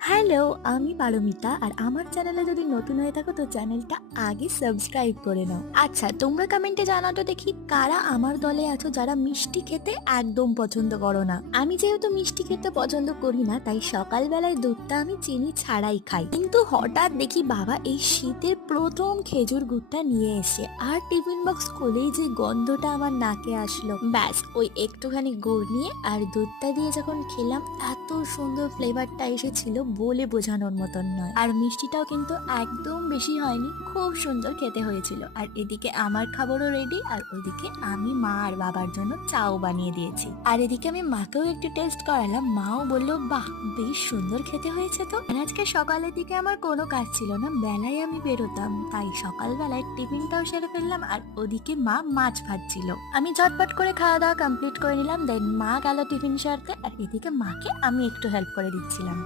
Hello, আমি পারমিতা আর আমার চ্যানেলে যদি নতুন হয়ে থাকো তো চ্যানেলটা আগে সাবস্ক্রাইব করে নাও। আচ্ছা, তোমরা কমেন্টে জানাও তো দেখি কারা আমার দলে আছো যারা মিষ্টি খেতে একদম পছন্দ করো না। আমি যেহেতু মিষ্টি খেতে পছন্দ করি না তাই সকালবেলায় দুধটা আমি চিনি ছাড়াই খাই, কিন্তু হঠাৎ দেখি বাবা এই শীতের প্রথম খেজুর গুড়টা নিয়ে এসে আর টিফিন বক্স খুলেই যে গন্ধটা আমার নাকে আসলো, ব্যাস ওই একটুখানি গুড় নিয়ে আর দুধটা দিয়ে যখন খেলাম এত সুন্দর ফ্লেভারটা এসেছিল বলে বোঝানোর মতন নয়। আর মিষ্টিটাও কিন্তু একদম বেশি হয়নি, খুব সুন্দর খেতে হয়েছিল। আর এদিকে আমার খাবারও রেডি, আর ওইদিকে আমি মা আর বাবার জন্য চাও বানিয়ে দিয়েছি। আর এদিকে আমি মাকেও একটু টেস্ট করালাম, মাও বললো বাহ বেশ সুন্দর খেতে হয়েছে তো। আর আজকে সকালের দিকে আমার কোনো কাজ ছিল না, বেলায় আমি বেরোতাম, তাই সকালবেলায় টিফিনটাও সেরে ফেললাম। আর ওদিকে মা মাছ ভাজছিল, আমি ঝটপট করে খাওয়া দাওয়া কমপ্লিট করে নিলাম, দেন মা গেল টিফিন সারতে আর এদিকে মাকে আমি একটু হেল্প করে দিচ্ছিলাম।